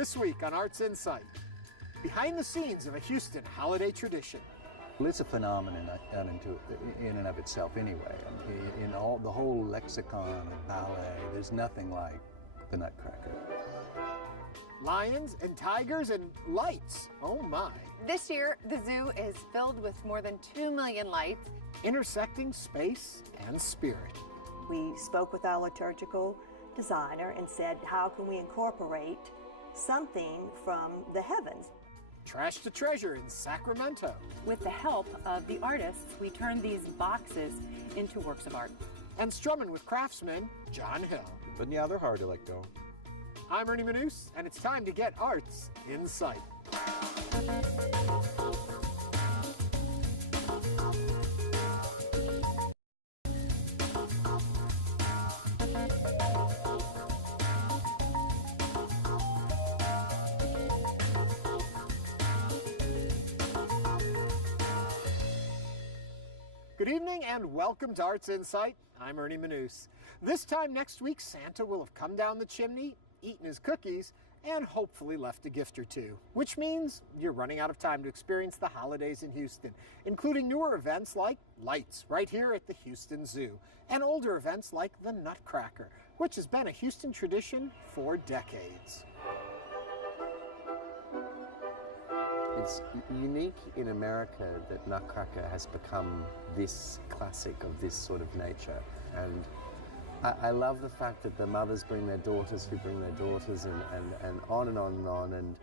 This week on Arts InSight, behind the scenes of a Houston holiday tradition. Well, it's a phenomenon in and of itself anyway. In the whole lexicon of ballet, there's nothing like the Nutcracker. Lions and tigers and lights, oh my. This year, the zoo is filled with more than 2 million lights. Intersecting space and spirit. We spoke with our liturgical designer and said, how can we incorporate something from the heavens? Trash to treasure in Sacramento. With the help of the artists, we turned these boxes into works of art. And strumming with craftsman John Hill. But yeah, they're hard to let go. I'm Ernie Manous, and it's time to get Arts InSight. Good evening and welcome to Arts InSight. I'm Ernie Manous. This time next week, Santa will have come down the chimney, eaten his cookies, and hopefully left a gift or two, which means you're running out of time to experience the holidays in Houston, including newer events like Lights right here at the Houston Zoo, and older events like the Nutcracker, which has been a Houston tradition for decades. It's unique in America that Nutcracker has become this classic of this sort of nature. And I love the fact that the mothers bring their daughters who bring their daughters and on and on and on. And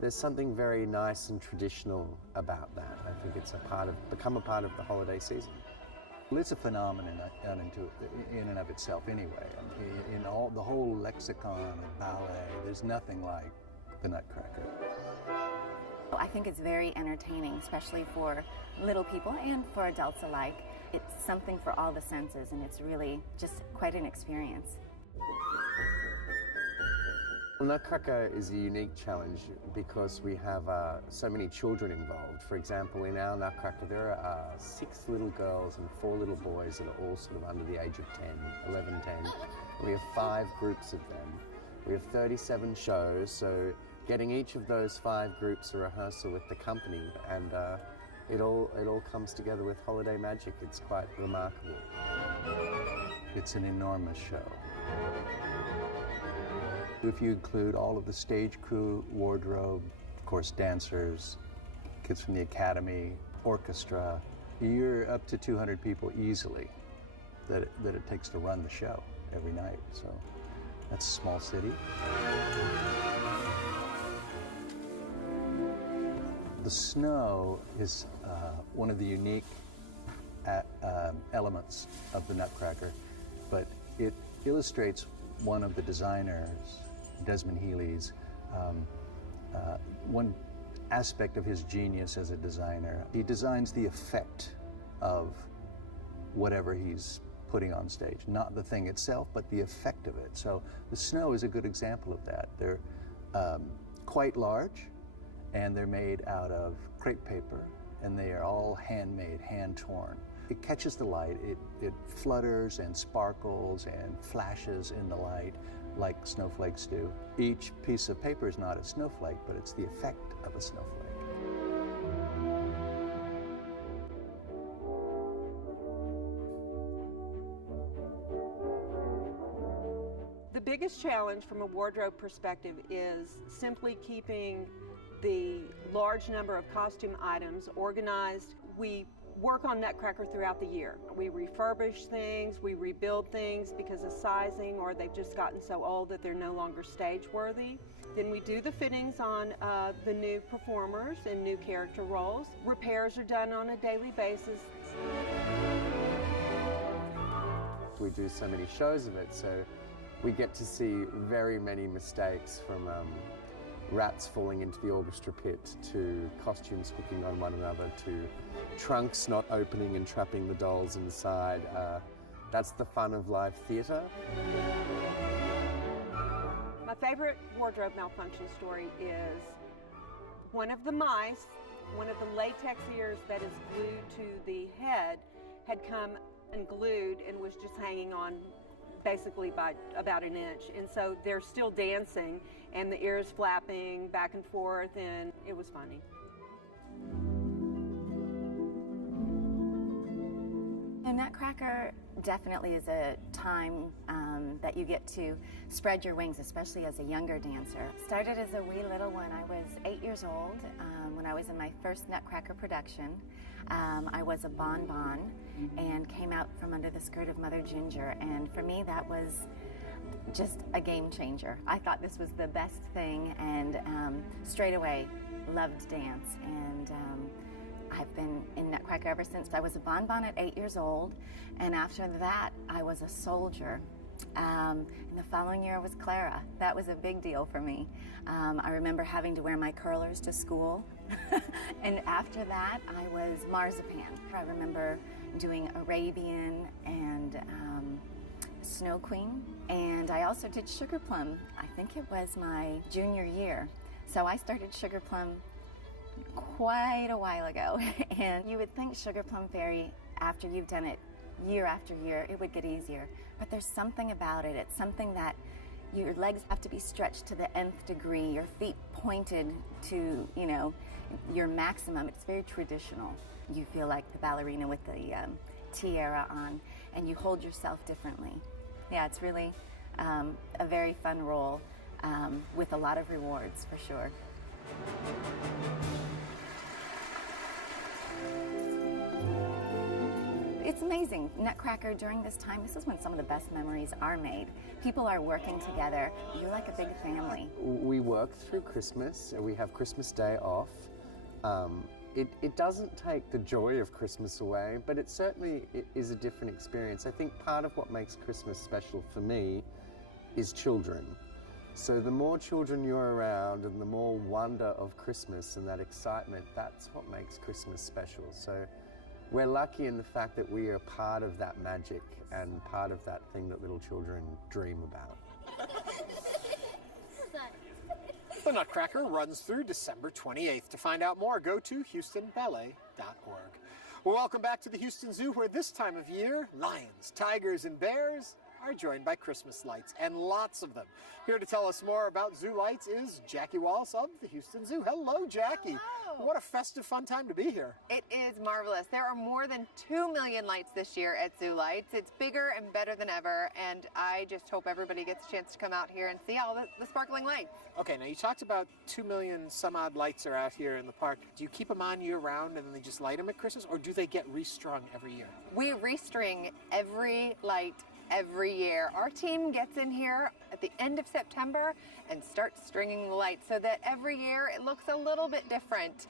there's something very nice and traditional about that. I think it's become a part of the holiday season. Well, it's a phenomenon in and of itself anyway. In the whole lexicon of ballet, there's nothing like the Nutcracker. I think it's very entertaining, especially for little people and for adults alike. It's something for all the senses, and it's really just quite an experience. Well, Nutcracker is a unique challenge because we have so many children involved. For example, in our Nutcracker, there are 6 little girls and 4 little boys that are all sort of under the age of 10, 11, 10. We have 5 groups of them. We have 37 shows, so getting each of those 5 groups a rehearsal with the company, and it all comes together with holiday magic. It's quite remarkable. It's an enormous show. If you include all of the stage crew, wardrobe, of course dancers, kids from the academy, orchestra, you're up to 200 people easily that it takes to run the show every night. So that's a small city. The snow is one of the unique elements of the Nutcracker, but it illustrates one of the designers, Desmond Healy's, one aspect of his genius as a designer. He designs the effect of whatever he's putting on stage, not the thing itself, but the effect of it. So the snow is a good example of that. They're quite large, and they're made out of crepe paper, and they are all handmade, hand-torn. It catches the light, it flutters and sparkles and flashes in the light like snowflakes do. Each piece of paper is not a snowflake, but it's the effect of a snowflake. The biggest challenge from a wardrobe perspective is simply keeping the large number of costume items organized. We work on Nutcracker throughout the year. We refurbish things, we rebuild things because of sizing, or they've just gotten so old that they're no longer stage worthy. Then we do the fittings on the new performers and new character roles. Repairs are done on a daily basis. We do so many shows of it, so we get to see very many mistakes, from rats falling into the orchestra pit, to costumes hooking on one another, to trunks not opening and trapping the dolls inside. That's the fun of live theatre. My favorite wardrobe malfunction story is one of the mice, one of the latex ears that is glued to the head, had come unglued and was just hanging on basically by about an inch. And so they're still dancing and the ears flapping back and forth, and it was funny. The Nutcracker definitely is a time that you get to spread your wings, especially as a younger dancer. Started as a wee little one. I was 8 years old when I was in my first Nutcracker production. I was a bonbon and came out from under the skirt of Mother Ginger, and for me that was just a game changer. I thought this was the best thing, and straight away loved dance, and I've been in Nutcracker ever since. I was a bonbon at 8 years old, and after that I was a soldier. And the following year was Clara. That was a big deal for me. I remember having to wear my curlers to school. And after that, I was Marzipan. I remember doing Arabian and Snow Queen. And I also did Sugar Plum. I think it was my junior year. So I started Sugar Plum quite a while ago. And you would think Sugar Plum Fairy, after you've done it year after year, it would get easier. But there's something about it. It's something that your legs have to be stretched to the nth degree, your feet pointed to, you know, your maximum. It's very traditional. You feel like the ballerina with the tiara on, and you hold yourself differently. Yeah, it's really a very fun role with a lot of rewards, for sure. It's amazing. Nutcracker, during this time, this is when some of the best memories are made. People are working together. You're like a big family. We work through Christmas, and we have Christmas Day off. It doesn't take the joy of Christmas away, but it certainly is a different experience. I think part of what makes Christmas special for me is children. So the more children you're around and the more wonder of Christmas and that excitement, that's what makes Christmas special. So we're lucky in the fact that we are part of that magic and part of that thing that little children dream about. The Nutcracker runs through December 28th. To find out more, go to HoustonBallet.org. Well, welcome back to the Houston Zoo, where this time of year, lions, tigers, and bears are joined by Christmas lights, and lots of them. Here to tell us more about zoo lights is Jackie Wallace of the Houston Zoo. Hello, Jackie. Hello. What a festive, fun time to be here. It is marvelous. There are more than 2 million lights this year at Zoo Lights. It's bigger and better than ever, and I just hope everybody gets a chance to come out here and see all the sparkling lights. Okay, now you talked about 2 million some odd lights are out here in the park. Do you keep them on year round and then they just light them at Christmas, or do they get restrung every year? We restring every light every year. Our team gets in here at the end of September and starts stringing the lights so that every year it looks a little bit different.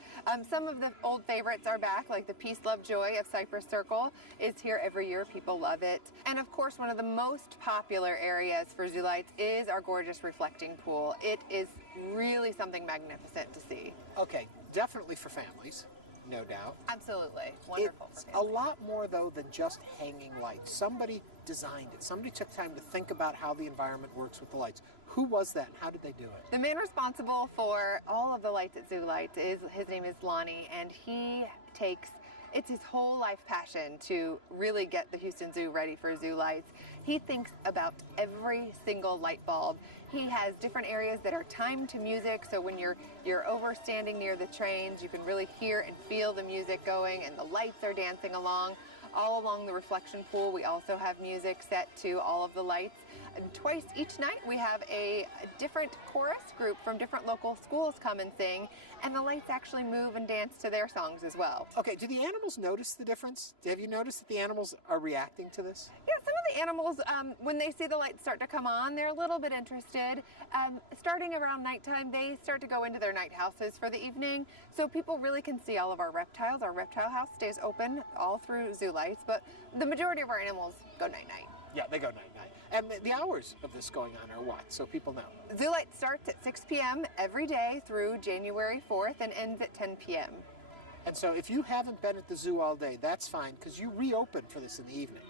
Some of the old favorites are back, like the Peace, Love, Joy of Cypress Circle is here every year. People love it. And of course, one of the most popular areas for Zoo Lights is our gorgeous reflecting pool. It is really something magnificent to see. Okay, definitely for families. No doubt. Absolutely. Wonderful. It's a lot more, though, than just hanging lights. Somebody designed it. Somebody took time to think about how the environment works with the lights. Who was that, and how did they do it? The man responsible for all of the lights at Zoo Lights his name is Lonnie, and it's his whole life passion to really get the Houston Zoo ready for Zoo Lights. He thinks about every single light bulb. He has different areas that are timed to music, so when you're over standing near the trains, you can really hear and feel the music going, and the lights are dancing along. All along the reflection pool, we also have music set to all of the lights. And twice each night, we have a different chorus group from different local schools come and sing, and the lights actually move and dance to their songs as well. Okay, do the animals notice the difference? Have you noticed that the animals are reacting to this? Yeah, some of the animals, when they see the lights start to come on, they're a little bit interested. Starting around nighttime, they start to go into their night houses for the evening, so people really can see all of our reptiles. Our reptile house stays open all through Zoo Lights, but the majority of our animals go night-night. Yeah, they go night-night. And the hours of this going on are what, so people know? Zoo Lights starts at 6 p.m. every day through January 4th and ends at 10 p.m. And so if you haven't been at the zoo all day, that's fine, because you reopen for this in the evening.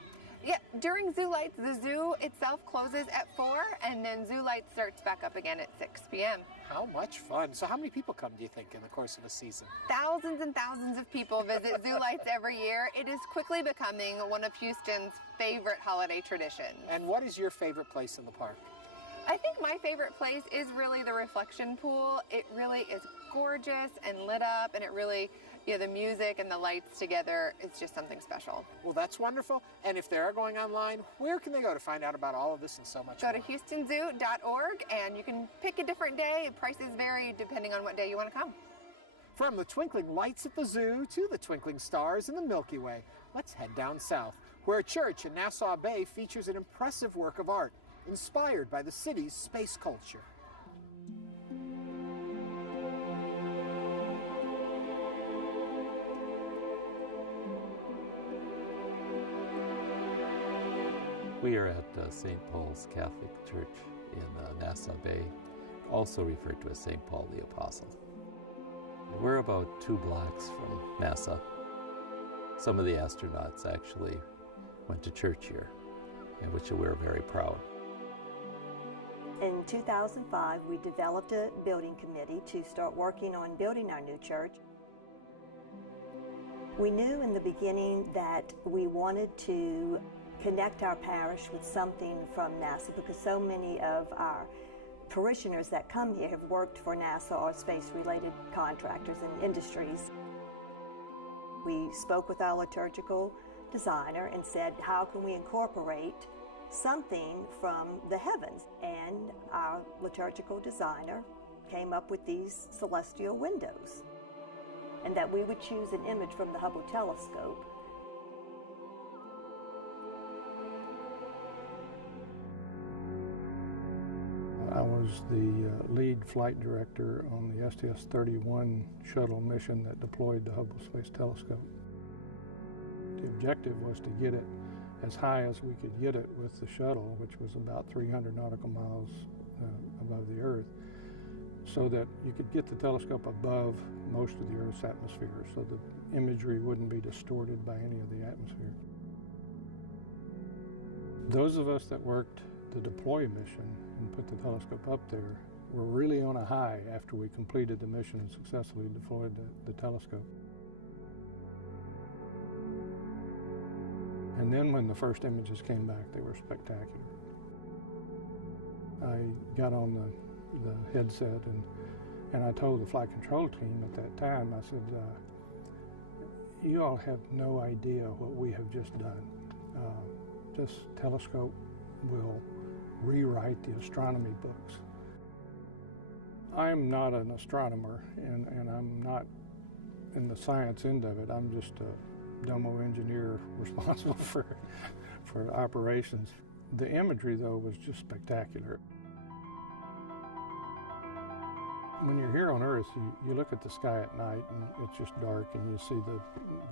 Yeah, during Zoo Lights, the zoo itself closes at 4, and then Zoo Lights starts back up again at 6 p.m. How much fun. So how many people come, do you think, in the course of a season? Thousands and thousands of people visit Zoo Lights every year. It is quickly becoming one of Houston's favorite holiday traditions. And what is your favorite place in the park? I think my favorite place is really the reflection pool. It really is gorgeous and lit up, and it really, the music and the lights together is just something special. Well, that's wonderful. And if they are going online, where can they go to find out about all of this and so much Go more? to houstonzoo.org, and you can pick a different day. Prices vary depending on what day you want to come. From the twinkling lights at the zoo to the twinkling stars in the Milky Way, let's head down south, where a church in Nassau Bay features an impressive work of art inspired by the city's space culture. We are at St. Paul's Catholic Church in Nassau Bay, also referred to as St. Paul the Apostle. We're about 2 blocks from NASA. Some of the astronauts actually went to church here, in which we're very proud. In 2005, we developed a building committee to start working on building our new church. We knew in the beginning that we wanted to connect our parish with something from NASA, because so many of our parishioners that come here have worked for NASA or space-related contractors and industries. We spoke with our liturgical designer and said, how can we incorporate something from the heavens? And our liturgical designer came up with these celestial windows, and that we would choose an image from the Hubble telescope. I was the lead flight director on the STS-31 shuttle mission that deployed the Hubble Space Telescope. The objective was to get it as high as we could get it with the shuttle, which was about 300 nautical miles above the Earth, so that you could get the telescope above most of the Earth's atmosphere, so the imagery wouldn't be distorted by any of the atmosphere. Those of us that worked the deploy mission and put the telescope up there were really on a high after we completed the mission and successfully deployed the telescope. And then when the first images came back, they were spectacular. I got on the headset and I told the flight control team at that time, I said, you all have no idea what we have just done. This telescope will rewrite the astronomy books. I'm not an astronomer, and I'm not in the science end of it. I'm just a domo engineer responsible for operations. The imagery, though, was just spectacular. When you're here on Earth, you look at the sky at night, and it's just dark, and you see the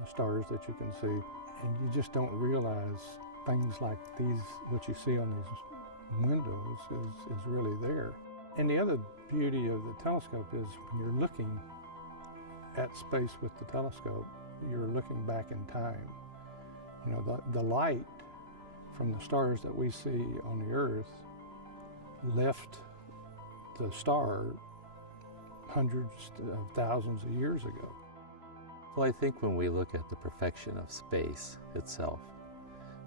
stars that you can see, and you just don't realize things like these, what you see on these windows is really there. And the other beauty of the telescope is when you're looking at space with the telescope, you're looking back in time. You know, the light from the stars that we see on the Earth left the star hundreds of thousands of years ago. Well, I think when we look at the perfection of space itself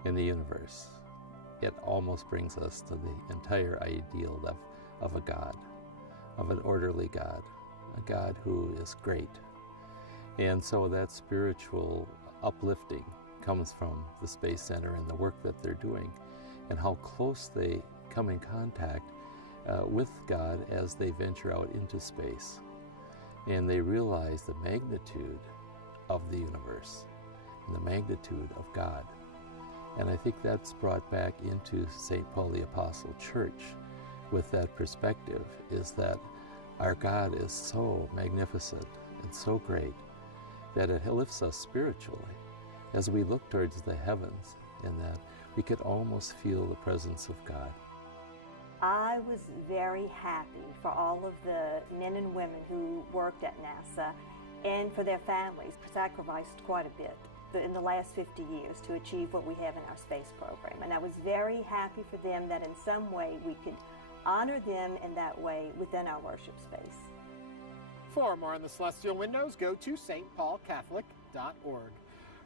in the universe, it almost brings us to the entire ideal of a God, of an orderly God, a God who is great. And so that spiritual uplifting comes from the Space Center and the work that they're doing, and how close they come in contact with God as they venture out into space. And they realize the magnitude of the universe and the magnitude of God. And I think that's brought back into St. Paul the Apostle Church with that perspective, is that our God is so magnificent and so great that it lifts us spiritually as we look towards the heavens, in that we could almost feel the presence of God. I was very happy for all of the men and women who worked at NASA and for their families, sacrificed quite a bit in the last 50 years to achieve what we have in our space program. And I was very happy for them that in some way we could honor them in that way within our worship space. For more on the celestial windows, go to stpaulcatholic.org.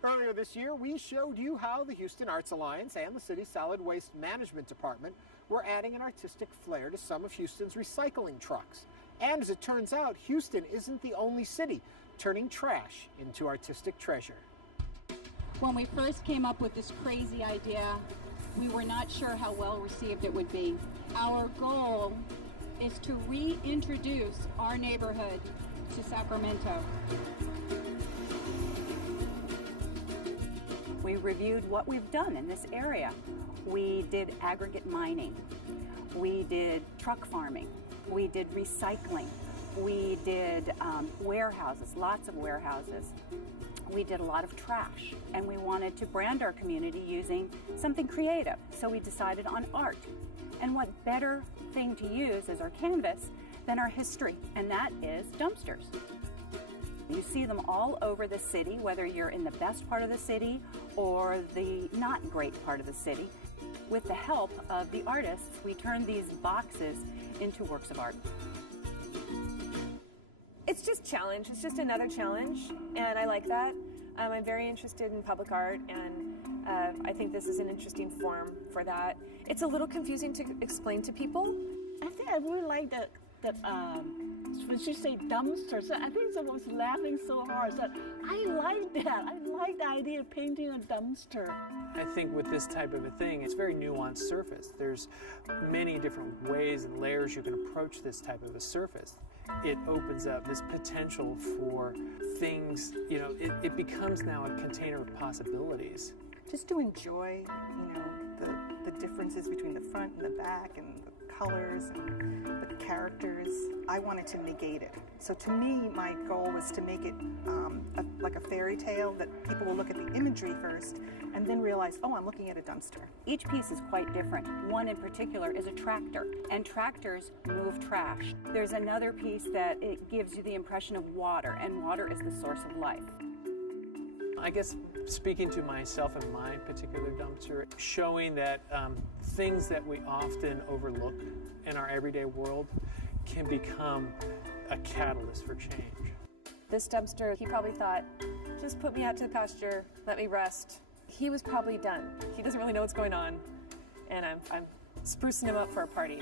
Earlier this year, we showed you how the Houston Arts Alliance and the city's Solid Waste Management Department were adding an artistic flair to some of Houston's recycling trucks. And as it turns out, Houston isn't the only city turning trash into artistic treasure. When we first came up with this crazy idea, we were not sure how well received it would be. Our goal is to reintroduce our neighborhood to Sacramento. We reviewed what we've done in this area. We did aggregate mining. We did truck farming. We did recycling. We did warehouses, lots of warehouses. We did a lot of trash, and we wanted to brand our community using something creative, so we decided on art. And what better thing to use as our canvas than our history, and that is dumpsters. You see them all over the city, whether you're in the best part of the city or the not great part of the city. With the help of the artists, we turn these boxes into works of art. It's just challenge. It's just another challenge, and I like that. I'm very interested in public art, and I think this is an interesting form for that. It's a little confusing to explain to people. I think I really like that when she say dumpsters, I think I was laughing so hard. So I like that. I like the idea of painting a dumpster. I think with this type of a thing, it's a very nuanced surface. There's many different ways and layers you can approach this type of a surface. It opens up this potential for things, it becomes now a container of possibilities. Just to enjoy, the differences between the front and the back and the colors and the characters. I wanted to negate it. So to me, my goal was to make it like a fairy tale that people will look at the imagery first and then realize, oh, I'm looking at a dumpster. Each piece is quite different. One in particular is a tractor, and tractors move trash. There's another piece that it gives you the impression of water, and water is the source of life. I guess speaking to myself and my particular dumpster, showing that things that we often overlook in our everyday world can become a catalyst for change. This dumpster, he probably thought, just put me out to the pasture, let me rest. He was probably done. He doesn't really know what's going on, and I'm sprucing him up for a party.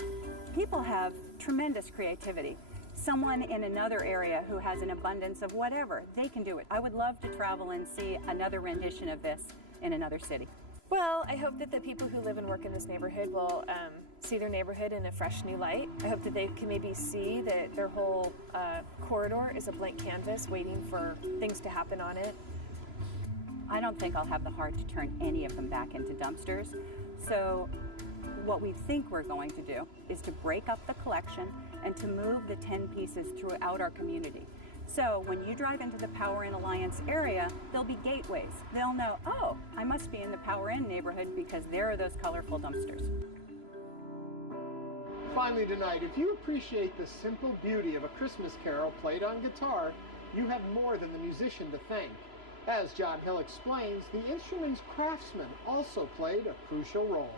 People have tremendous creativity. Someone in another area who has an abundance of whatever, they can do it. I would love to travel and see another rendition of this in another city. Well, I hope that the people who live and work in this neighborhood will see their neighborhood in a fresh new light. I hope that they can maybe see that their whole corridor is a blank canvas waiting for things to happen on it. I don't think I'll have the heart to turn any of them back into dumpsters. So what we think we're going to do is to break up the collection and to move the 10 pieces throughout our community. So when you drive into the Power Inn Alliance area, there'll be gateways. They'll know, oh, I must be in the Power Inn neighborhood because there are those colorful dumpsters. Finally tonight, if you appreciate the simple beauty of a Christmas carol played on guitar, you have more than the musician to thank. As John Hill explains, the instrument's craftsman also played a crucial role.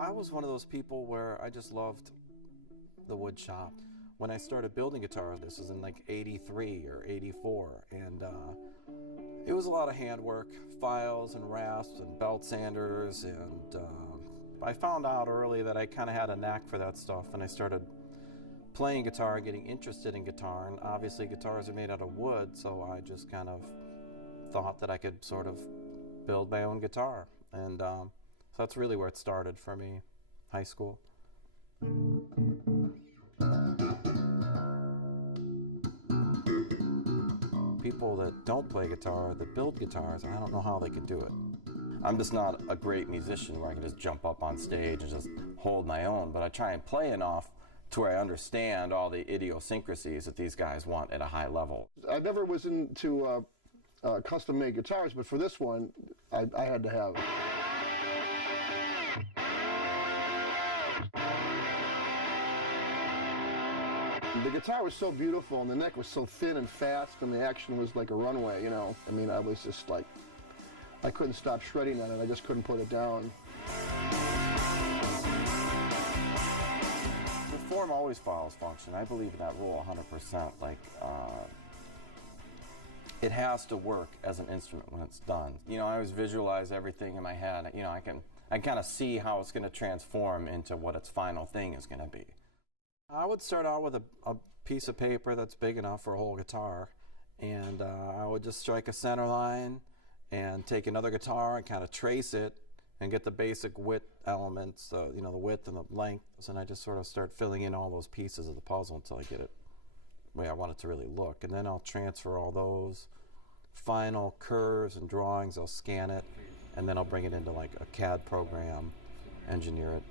I was one of those people where I just loved the wood shop. When I started building guitars, this was in like 83 or 84, and it was a lot of handwork, files and rasps and belt sanders, and I found out early that I kind of had a knack for that stuff, and I started playing guitar, getting interested in guitar, and obviously guitars are made out of wood, so I just kind of thought that I could sort of build my own guitar, and so that's really where it started for me, high school. People that don't play guitar, that build guitars, I don't know how they could do it. I'm just not a great musician where I can just jump up on stage and just hold my own, but I try and play enough to where I understand all the idiosyncrasies that these guys want at a high level. I never was into custom-made guitars, but for this one, I had to have it. The guitar was so beautiful, and the neck was so thin and fast, and the action was like a runway, you know. I mean, I was just like, I couldn't stop shredding on it. I just couldn't put it down. The form always follows function. I believe in that rule 100%. Like, it has to work as an instrument when it's done. You know, I always visualize everything in my head. You know, I can kind of see how it's going to transform into what its final thing is going to be. I would start out with a piece of paper that's big enough for a whole guitar, and I would just strike a center line and take another guitar and kind of trace it and get the basic width elements, you know, the width and the length, and I just sort of start filling in all those pieces of the puzzle until I get it the way I want it to really look. And then I'll transfer all those final curves and drawings, I'll scan it, and then I'll bring it into like a CAD program, engineer it.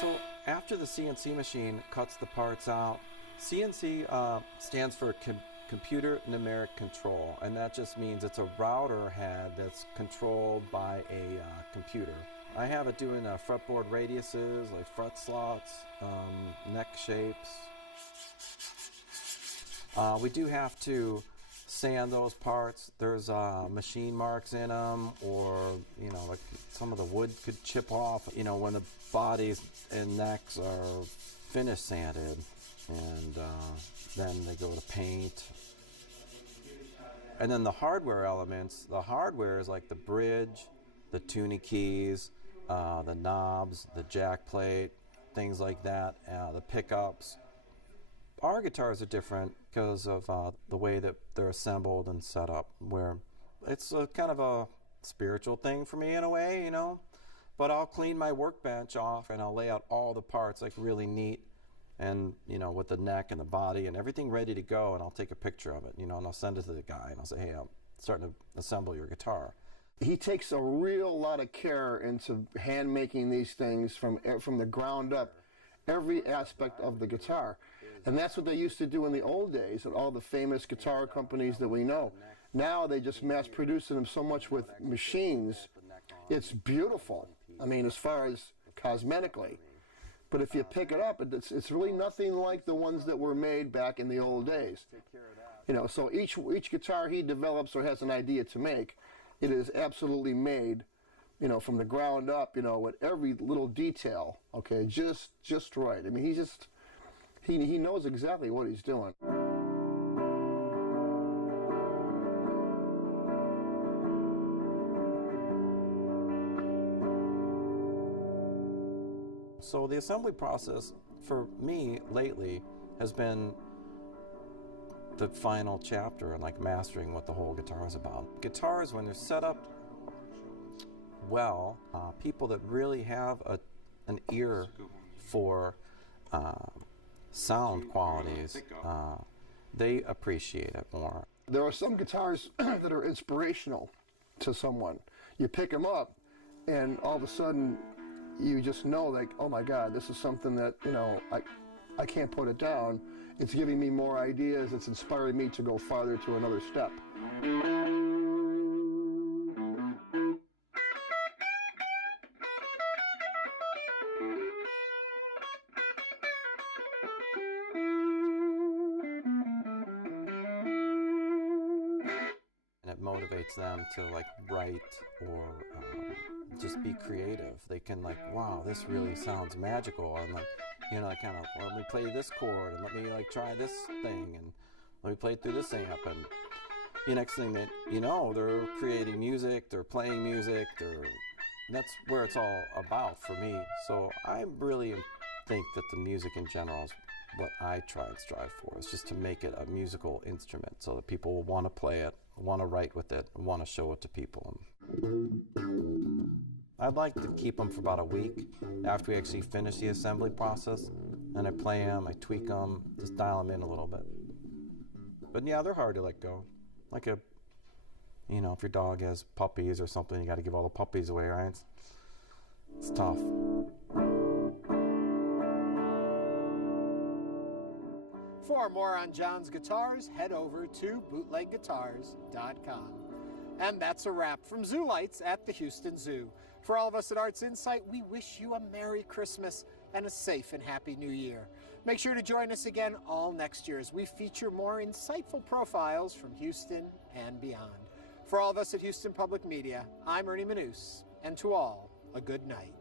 So after the CNC machine cuts the parts out, CNC stands for Computer Numeric Control, and that just means it's a router head that's controlled by a computer. I have it doing fretboard radiuses, like fret slots, neck shapes. We do have to sand those parts. There's machine marks in them, or, you know, like some of the wood could chip off, you know, when the bodies and necks are finish sanded, and then they go to paint. And then the hardware elements, the hardware is like the bridge, the tuning keys, the knobs, the jack plate, things like that, the pickups. Our guitars are different because of the way that they're assembled and set up, where it's a kind of a spiritual thing for me in a way, you know. But I'll clean my workbench off and I'll lay out all the parts like really neat, and, you know, with the neck and the body and everything ready to go, and I'll take a picture of it, you know, and I'll send it to the guy and I'll say, hey, I'm starting to assemble your guitar. He takes a real lot of care into hand making these things from the ground up, every aspect of the guitar. And that's what they used to do in the old days at all the famous guitar companies that we know. Now they just mass produce them so much with machines. It's beautiful, I mean, as far as cosmetically. But if you pick it up, it's really nothing like the ones that were made back in the old days. You know, so each guitar he develops or has an idea to make, it is absolutely made, you know, from the ground up, you know, with every little detail, okay, just right. I mean, he knows exactly what he's doing. So the assembly process for me lately has been the final chapter and like mastering what the whole guitar is about. Guitars, when they're set up well, people that really have an ear for sound qualities, they appreciate it more. There are some guitars that are inspirational to someone. You pick them up and all of a sudden you just know, like, oh my God, this is something that, you know, I can't put it down. It's giving me more ideas. It's inspiring me to go farther to another step. And it motivates them to like write or just be creative. They can like, wow, this really sounds magical, and like, you know, kind of, well, let me play this chord, and let me like try this thing, and let me play it through this amp, and the next thing that you know, they're creating music, they're playing music, that's where it's all about for me. So I really think that the music in general is what I try and strive for, is just to make it a musical instrument so that people will want to play it, want to write with it, want to show it to people. I'd like to keep them for about a week after we actually finish the assembly process, and I play them, I tweak them, just dial them in a little bit. But yeah, they're hard to let go. Like you know, if your dog has puppies or something, you got to give all the puppies away, right? It's tough. For more on John's guitars, head over to bootlegguitars.com. And that's a wrap from Zoo Lights at the Houston Zoo. For all of us at Arts Insight, we wish you a Merry Christmas and a safe and happy New Year. Make sure to join us again all next year as we feature more insightful profiles from Houston and beyond. For all of us at Houston Public Media, I'm Ernie Manous, and to all, a good night.